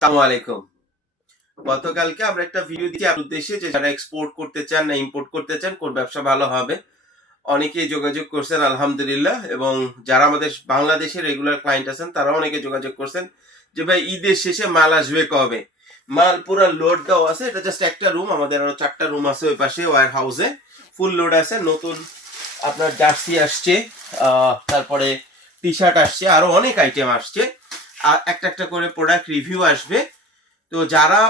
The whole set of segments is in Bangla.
আসসালামু আলাইকুম। গতকালকে আমরা একটা ভিডিও দিয়েছি আপনার উদ্দেশ্যে যে যারা এক্সপোর্ট করতে চান না ইম্পোর্ট করতে চান, কোন ব্যবসা ভালো হবে, অনেকেই যোগাযোগ করছেন, আলহামদুলিল্লাহ। এবং যারা আমাদের বাংলাদেশের রেগুলার ক্লায়েন্ট আছেন, তারাও অনেকে যোগাযোগ করছেন যে, ভাই, ঈদের শেষে মাল আসবে কবে? মাল পুরো লোড দেওয়া আছে, এটা জাস্ট একটা রুম আমাদের আরও চারটা রুম আছে ওই পাশে ওয়ার হাউসে ফুল লোড আছে, নতুন আপনার জার্সি আসছে তারপরে টি শার্ট আসছে, আরও অনেক আইটেম আসছে। একটা একটা করে প্রোডাক্ট রিভিউ আসবে। তো যারা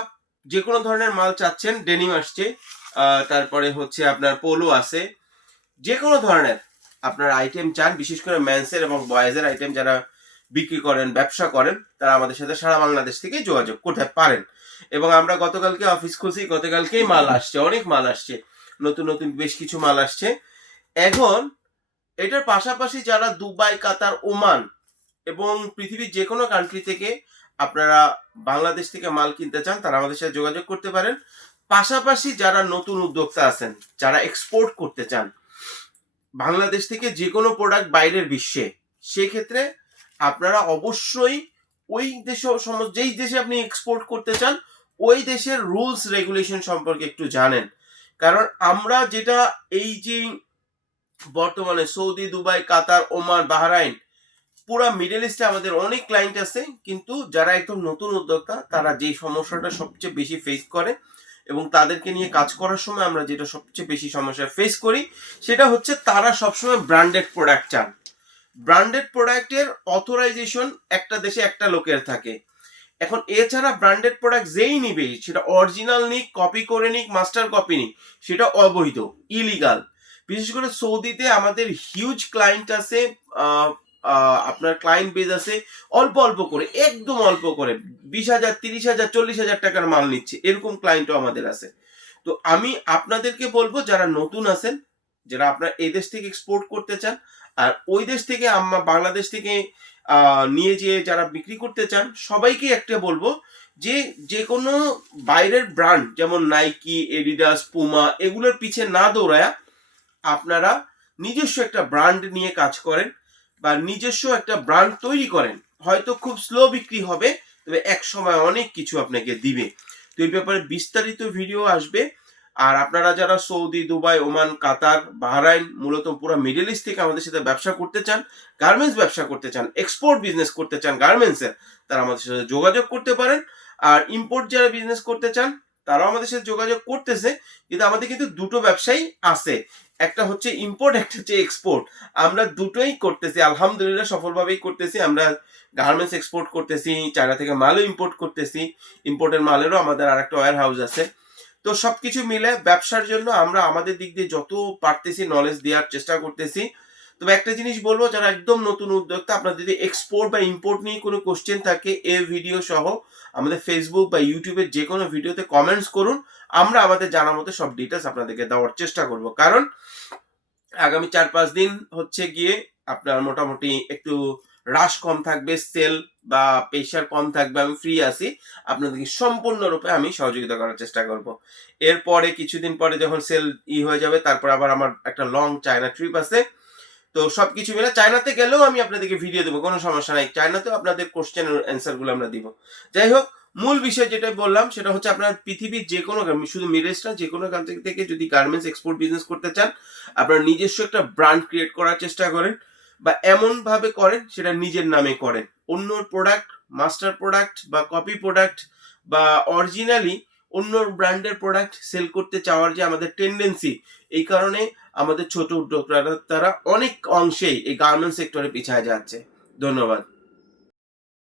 যে কোনো ধরনের মাল চাচ্ছেন ডেনিম আসছে তারপরে হচ্ছে আপনার পোলো আছে যে কোনো ধরনের আপনার আইটেম চান, বিশেষ করে ম্যান্সের এবং বয়েজের আইটেম যারা বিক্রি করেন, ব্যবসা করেন, তারা আমাদের সাথে সারা বাংলাদেশ থেকে যোগাযোগ করতে পারেন। এবং আমরা গতকালকে অফিস খুলছি, গতকালকেই মাল আসছে, অনেক মাল আসছে, নতুন নতুন বেশ কিছু মাল আসছে। এখন এটার পাশাপাশি যারা দুবাই, কাতার, ওমান এবং পৃথিবীর যে কোনো কান্ট্রি থেকে আপনারা বাংলাদেশ থেকে মাল কিনতে চান, তারা আমাদের সাথে যোগাযোগ করতে পারেন। পাশাপাশি যারা নতুন উদ্যোক্তা আছেন, যারা এক্সপোর্ট করতে চান, বাংলাদেশ থেকে যে কোনো প্রোডাক্ট বাইরের বিশ্বে, সেক্ষেত্রে আপনারা অবশ্যই ওই দেশ যেই দেশে আপনি এক্সপোর্ট করতে চান, ওই দেশের রুলস রেগুলেশন সম্পর্কে একটু জানেন। কারণ আমরা যেটা এই যে বর্তমানে Saudi, Dubai, Qatar, Oman, Bahrain পুরা মিডল ইস্টে আমাদের অনেক ক্লায়েন্ট আছে, কিন্তু যারা একদম নতুন উদ্যোক্তা, তারা যেই সমস্যাটা সবচেয়ে বেশি ফেস করে এবং তাদেরকে নিয়ে কাজ করার সময় আমরা যেটা সবচেয়ে বেশি সমস্যা ফেস করি, সেটা হচ্ছে তারা সবসময় ব্র্যান্ডেড প্রোডাক্ট চান। ব্র্যান্ডেড প্রোডাক্টের অথরাইজেশন একটা দেশে একটা লোকের থাকে। এখন এছাড়া ব্র্যান্ডেড প্রোডাক্ট যেই নিবে, সেটা অরিজিনাল নিক কপি করে নিক মাস্টার কপি নিক, সেটা অবৈধ ইলিগাল বিশেষ করে সৌদিতে আমাদের হিউজ ক্লায়েন্ট আছে আপনার ক্লায়েন্ট বেজ আছে, অল্প অল্প করে, একদম অল্প করে, বিশ হাজার, তিরিশ হাজার, চল্লিশ হাজার টাকার মাল নিচ্ছে, এরকম ক্লায়েন্টও আমাদের আছে। তো আমি আপনাদেরকে বলব, যারা নতুন আছেন, যারা আপনার এই দেশ থেকে এক্সপোর্ট করতে চান, আর ওই দেশ থেকে আমরা বাংলাদেশ থেকে নিয়ে যেয়ে যারা বিক্রি করতে চান, সবাইকে একটা বলব যে যে কোনো বাইরের ব্র্যান্ড যেমন নাইকি এডিডাস পুমা এগুলোর পিছে না দৌড়ায়া আপনারা নিজস্ব একটা ব্র্যান্ড নিয়ে কাজ করেন। বা নিজস্ব একটা ব্র্যান্ড তৈরি করেন, হয়তো খুব স্লো বিক্রি হবে, তবে এক সময় অনেক কিছু আপনাকে দিবে। তো এই ব্যাপারে বিস্তারিত ভিডিও আসবে। আর আপনারা যারা Saudi, Dubai, Oman, Qatar, Bahrain, মূলত পুরো মিডল ইস্ট থেকে আমাদের সাথে ব্যবসা করতে চান গার্মেন্টস ব্যবসা করতে চান এক্সপোর্ট বিজনেস করতে চান গার্মেন্টসের তারা আমাদের সাথে যোগাযোগ করতে পারেন। আর ইম্পোর্ট যারা বিজনেস করতে চান তারাও আমাদের সাথে যোগাযোগ করতেছে, কিন্তু আমাদের কিন্তু দুটো ব্যবসায়ী আছে। একটা হচ্ছে ইম্পোর্ট একটা হচ্ছে এক্সপোর্ট আমরা দুটোই করতেছি, আলহামদুলিল্লাহ সফলভাবেই করতেছি। আমরা গার্মেন্টস এক্সপোর্ট করতেছি, চায়না থেকে মালও ইম্পোর্ট করতেছি। ইম্পোর্টের মালেরও আমাদের আর একটা ওয়ার হাউস আছে। তো সবকিছু মিলে ব্যবসার জন্য আমরা আমাদের দিক দিয়ে যত পারতেছি নলেজ দেওয়ার চেষ্টা করতেছি। তবে একটা জিনিস বলব, যারা একদম নতুন উদ্যোক্তা, আপনার যদি এক্সপোর্ট বা ইম্পোর্ট নিয়ে কোনো কোশ্চেন থাকে, এ ভিডিও সহ আমাদের ফেসবুক বা ইউটিউবের যে কোনো ভিডিওতে কমেন্টস করুন। আমরা আমাদের জানা মতো সব ডিটেলস আপনাদেরকে দেওয়ার চেষ্টা করব। কারণ আগামী চার পাঁচ দিন হচ্ছে গিয়ে আপনার মোটামুটি একটু রাশ কম থাকবে সেল বা প্রেশার কম থাকবে, আমি ফ্রি আছি। আপনাদেরকে সম্পূর্ণরূপে আমি সহযোগিতা করার চেষ্টা করব। এরপরে কিছুদিন পরে যখন সেল ই হয়ে যাবে, তারপর আবার আমার একটা লং চায়না ট্রিপ আছে। তো সবকিছু মিলে চায়নাতে গেলেও আমি আপনাদেরকে ভিডিও দেবো, কোনো সমস্যা নাই। চায়নাতেও আপনাদের কোশ্চেন অ্যান্সারগুলো আমরা দিব। যাই হোক, মূল বিষয় যেটা বললাম, সেটা হচ্ছে আপনার পৃথিবীর যে কোনো শুধু মিডেস্টটা যে কোনো কান্ট্রি থেকে যদি গার্মেন্টস এক্সপোর্ট বিজনেস করতে চান, আপনার নিজস্ব একটা ব্র্যান্ড ক্রিয়েট করার চেষ্টা করেন বা এমন ভাবে করেন, সেটা নিজের নামে করেন। অন্য প্রোডাক্ট মাস্টার প্রোডাক্ট বা কপি প্রোডাক্ট বা অরিজিনালি অন্য ব্র্যান্ডের প্রোডাক্ট সেল করতে চাওয়ার যে আমাদের টেন্ডেন্সি এই কারণে আমাদের ছোট উদ্যোক্তারা তারা অনেক অংশেই এই গার্মেন্টস সেক্টরে পিছিয়ে যাচ্ছে। ধন্যবাদ।